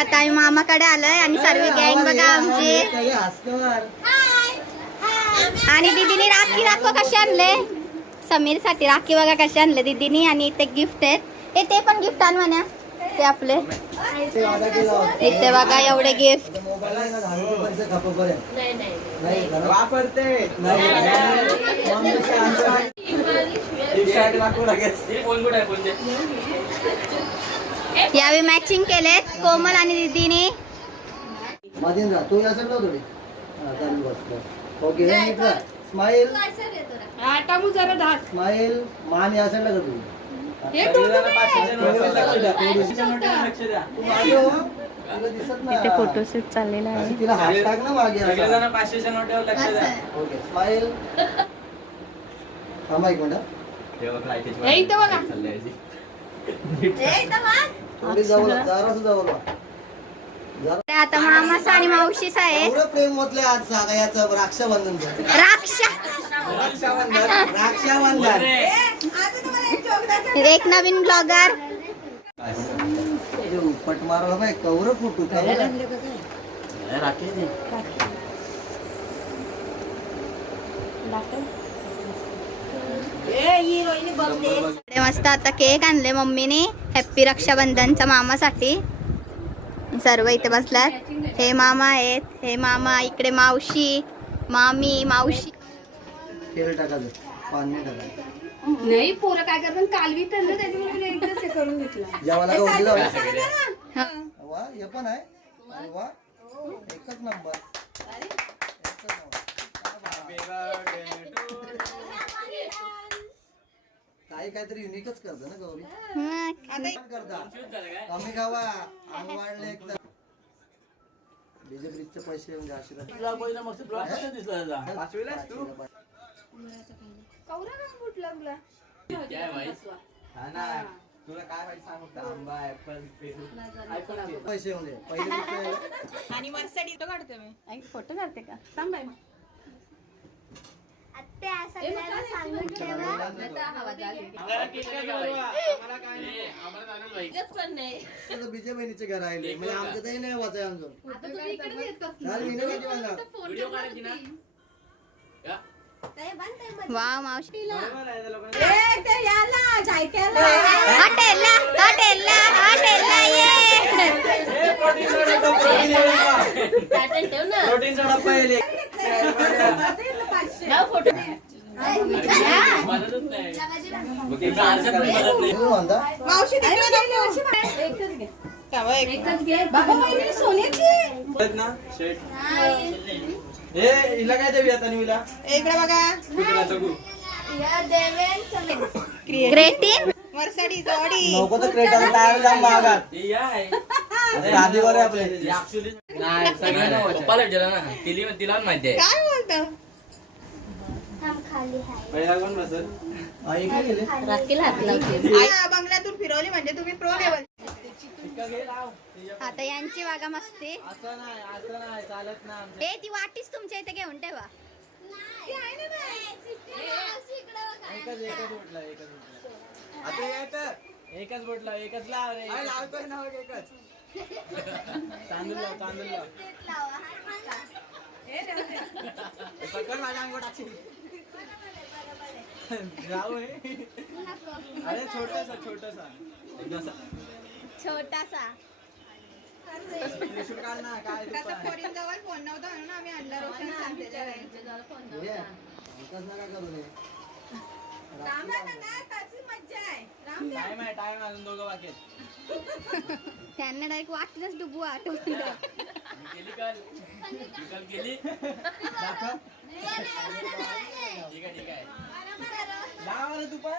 आता आम्ही मामाकडे आलोय आणि सर्व गँग बघा आमची. आणि दीदीने राखी दाखव कशी आणले. समीर साठी राखी बघा कशी आणले दीदीनी. आणि ते गिफ्ट आहेत. ते पण गिफ्ट आण म्हणा ते आपले. इथे बघा एवढे गिफ्ट. यावेळी मॅचिंग केलेत कोमल आणि दीदीने. स्माइल स्माइल मान या साईडला कर तुम्ही. इथे फोटोशूट चाललेला आहे. तिला हात टाक ना मागे. Okay smile. थांबा एक मिनिट. थोडी जवळ जरासं जवळ. आता मामाचा आणि मावशीचा आहे. एवढं प्रेम होतलंय आज सगळ्याचं रक्षाबंधन. रक्षाबंधन एक नवीन ब्लॉगर. पट मारला बाय कवर फोटो मस्त. आता केक आणले मम्मीने हॅप्पी रक्षाबंधनच्या मामासाठी. सर्व इथे बसल्यात. हे मामा आहेत. हे मामा इकडे मावशी मामी मावशी. तेल टाकायचं पाणी टाकायचं नाही. पोरं काय करतात कालवी त्यांना त्याच्यामुळे एकदाच हे करून घेतलं. जेवायला का उठलं वा हे पण आहे. अरे वा एकच नंबर. काहीतरी युनिकच करतं ना गौरी. करता कमी खावा अंग वाढले एकदम. डीजे ब्रिजचे पैसे म्हणजे आशीर्वाद. तुला काय माहिती सांगू. आंबा ऍपल पैसे म्हणजे पहिले आणि मर्सिडीज काढते मी. फोटो काढते का सांग बाई. बीजे बहिणीचे घर आहे म्हणजे आमचं ते नाही वाचाय आमचं. वा मावशी हिला काय देवी आता निला इकडे बघा. ग्रेटिंग मर्सिडीज ऑडी नको तर क्रेटा टायर जाम महागात. आधीवर आहे आपले. तिला माहिती आहे काय बोलतो. बंगल्यातून फिरवली म्हणजे तुम्ही प्रो लेवल. आता यांची वागा मस्ती. असं नाही चालत ना. हे ती वाटीच तुमच्या इथे घेऊन ठेवा. एकच बोटला एकच लाव रे. लावतोय ना एकच. तांदूळ लाव पकड माझ्या अंगोटाची. जाऊ अरे छोटासा छोटासा काढ ना काय फोन नव्हता म्हणून आम्ही आणला. रोशन नका करू रे. टाइम अजून दोघं बाकी आहेत. त्यांना डायरेक्ट वाटलंच डुबू आठवून. गेली ठीक आहे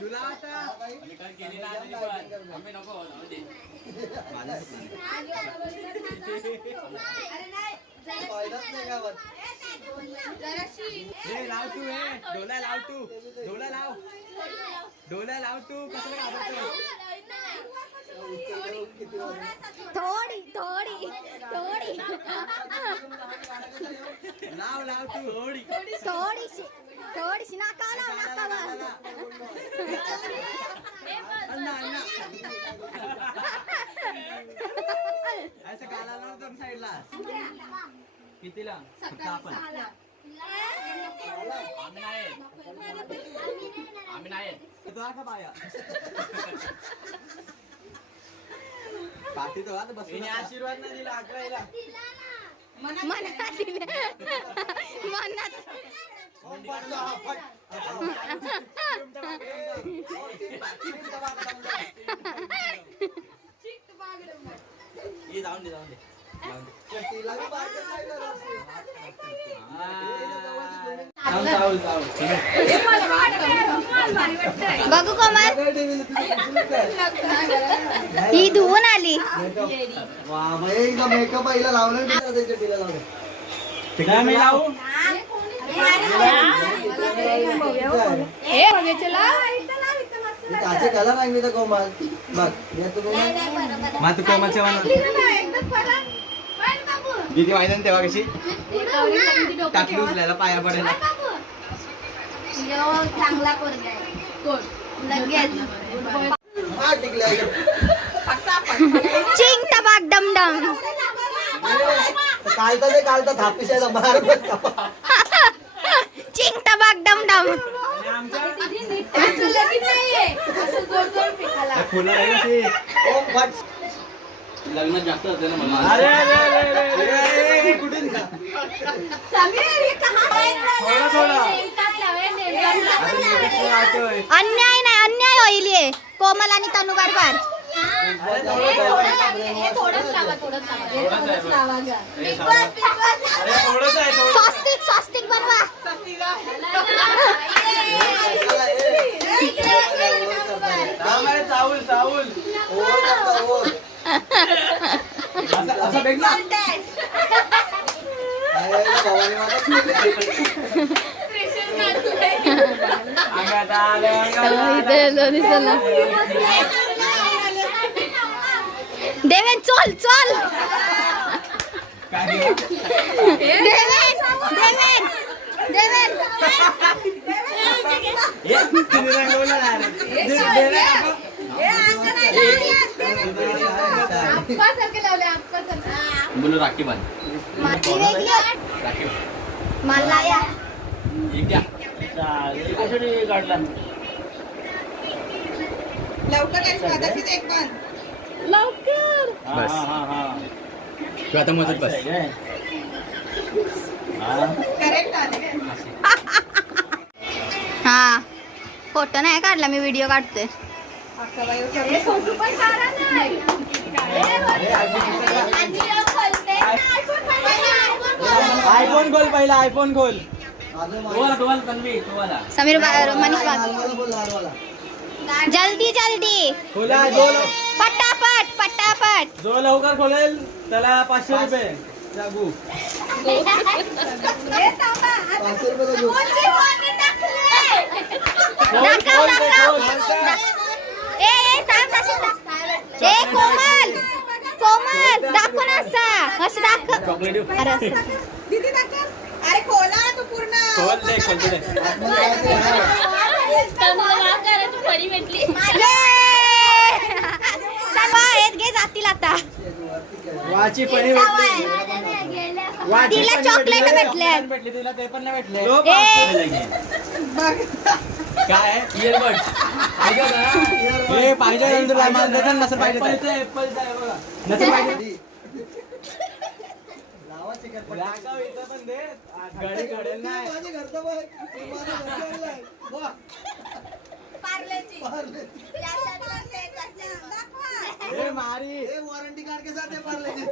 तुला आता केली ना नको लाव तू डोला लाव तू कसं घाबरतो. थोडी लाव तू थोडीशी नाकाला कितीला फक्त आपण आम्ही नाही आम्ही नाही पाठी तो आता बस आशीर्वाद नाही दिला 11 मनात दिलं. मनात जाऊन दे तिला बी बाहेर जायला रस्ते. बघू कोमल ही धुवून आली. वा बाई, एकदा मेकअप पहिला लावलं आणि त्याच्या टिला लावलं. मी लावू हे काचे कलर नाही मी तर कोमल बघ या तुम्ही तू कोमलच्या किती माहिती ना तेव्हा कशी टाकली उचलायला पाया पडायला चांगला लगेच हा टिकल्या चिंग टबाक डमडम. कालता थापिशाचा मार चिंग टबाक डमडम. फुलं आहे कशी ओम फट लग्नात जास्त होते ना मला कुठून का अन्याय नाही अन्याय होईल हे. कोमल आणि तनू बार स्वस्तिक स्वस्तिक बनवा. चावल चावल असं बेग ना देवेन चल चल. देवेन देवेन देवेन बोलो राखी बांध माती वेगळी राखी मला या एक द्या काढला बस तू आता मदत बस हा फोटो नाही काढला मी व्हिडिओ काढते. आयफोन खोल पहिला आयफोन खोल समीर मनीष जल्दी जल्दी खोला जो पटापट पटापट. जो लवकर खोलेल त्याला 500 रुपये लागू दाखव दाखव. ए थांब ए कोमल कोमल दाखव ना असं दाखव. चॉकलेट अरे असं खोल दे खोलतो दे घे जातील आता. वाची पणी तिला चॉकलेट भेटले. भेटले तिला ते पण नाही भेटले काय इयरबड हे पाहिजे नंतर नसेल पाहिजे नसेल पाहिजे गाडी घडेल नाही माझ्या घरचा बाय माझ्या घरचा वाह हे मारी ये वारंटी कार्ड के साथ है पार्ले जी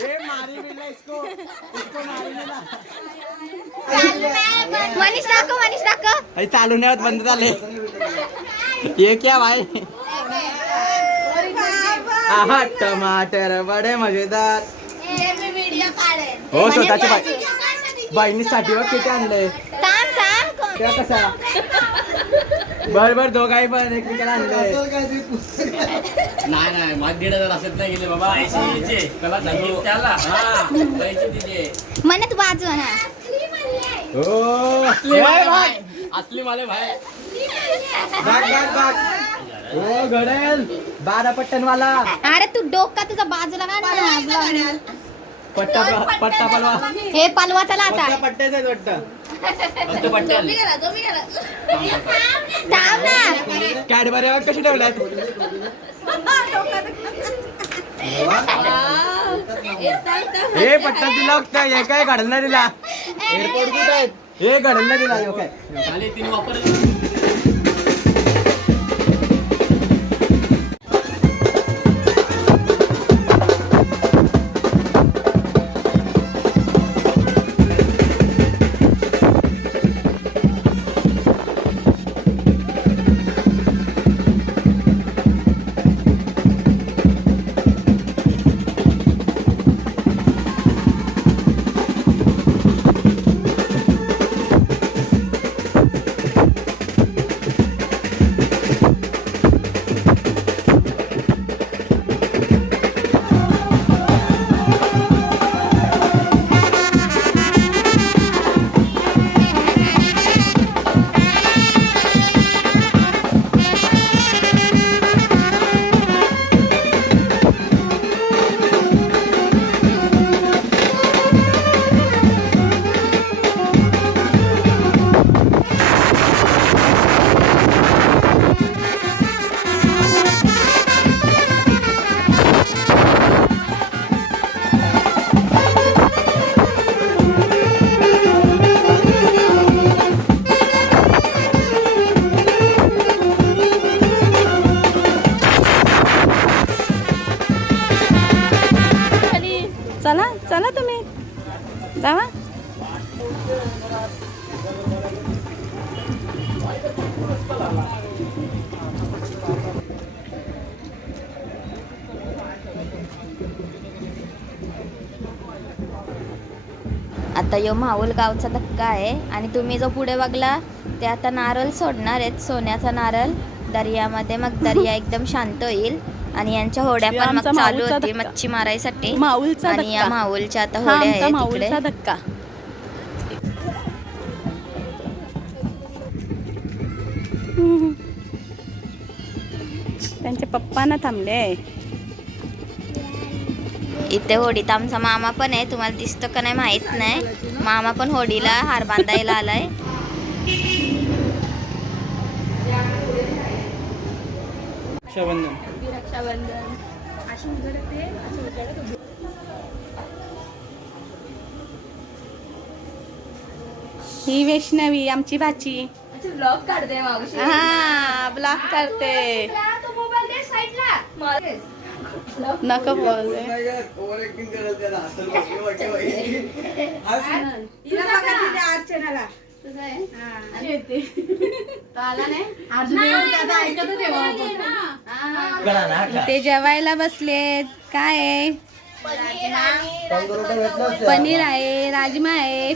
हे मारी मिला इसको मारी मिला मनीष दाखव अरे चालू नाही होत बंद झाले ये क्या भाई आहा टमाटर बडे मजेदार हो स्वतःची बहिणीसाठी बघ किती आणलंय त्या कसा बर दोघाही पण एकमेकाला आणलंय असं काहीतरी पुस्तक नाही माझ 1,500 असत नाही गेले बाबा त्याला पैसे दिले म्हणत बाजू ना असली माले भाई ओ घडेल 12 पट्ट्यांवाला अरे तू डोका तुझा बाजूला काढ ना. पट्टा पट्टा पलवा हे पालवा चला आता. पट्ट्याच आहेत वाटतं. फक्त पट्टे आले. थांब ना. कॅडबऱ्या कशी ठेवल्यात हे पट्टा दिला फक्त हे काय घडल नाही दिला एअरपोर्ट कुठे आहेत हे घडल नाही दिला काय खाली तीन वापर. चला चला तुम्ही जावा. आता यो माऊल गावचा धक्का आहे आणि तुम्ही जो पुढे बघला ते आता नारळ सोडणार आहेत, सोन्याचा नारळ दर्यामध्ये. मग दर्या एकदम शांत होईल आणि यांच्या होड्या पण मग आमचा चालू माऊलचा होती धक्का. मच्छी मारायसाठी. माऊलचा आणि या धक्का. माऊलच्या आता हा होड्या आमचा आहेत माऊलचा तिकडे. धक्का. त्यांच्या पप्पांना थांबले. इथे होडीत आमचा मामा पण आहे, तुम्हाला दिसतो का नाही माहित नाही. मामा पण होडीला हार बांधायला आलाय. ही वैष्णवी आमची भाची. ब्लॉग काढते मावशी. हा ब्लॉग करते. तो मोबाईल दे साईडला. नको बोलले. ओव्हर ऍक्टिंग करायला त्याला हसल वाटते बाई. तिला बघा तिथे अर्चनाला. ते जेवायला बसलेत. काय आहे? पनीर आहे, राजमा आहे.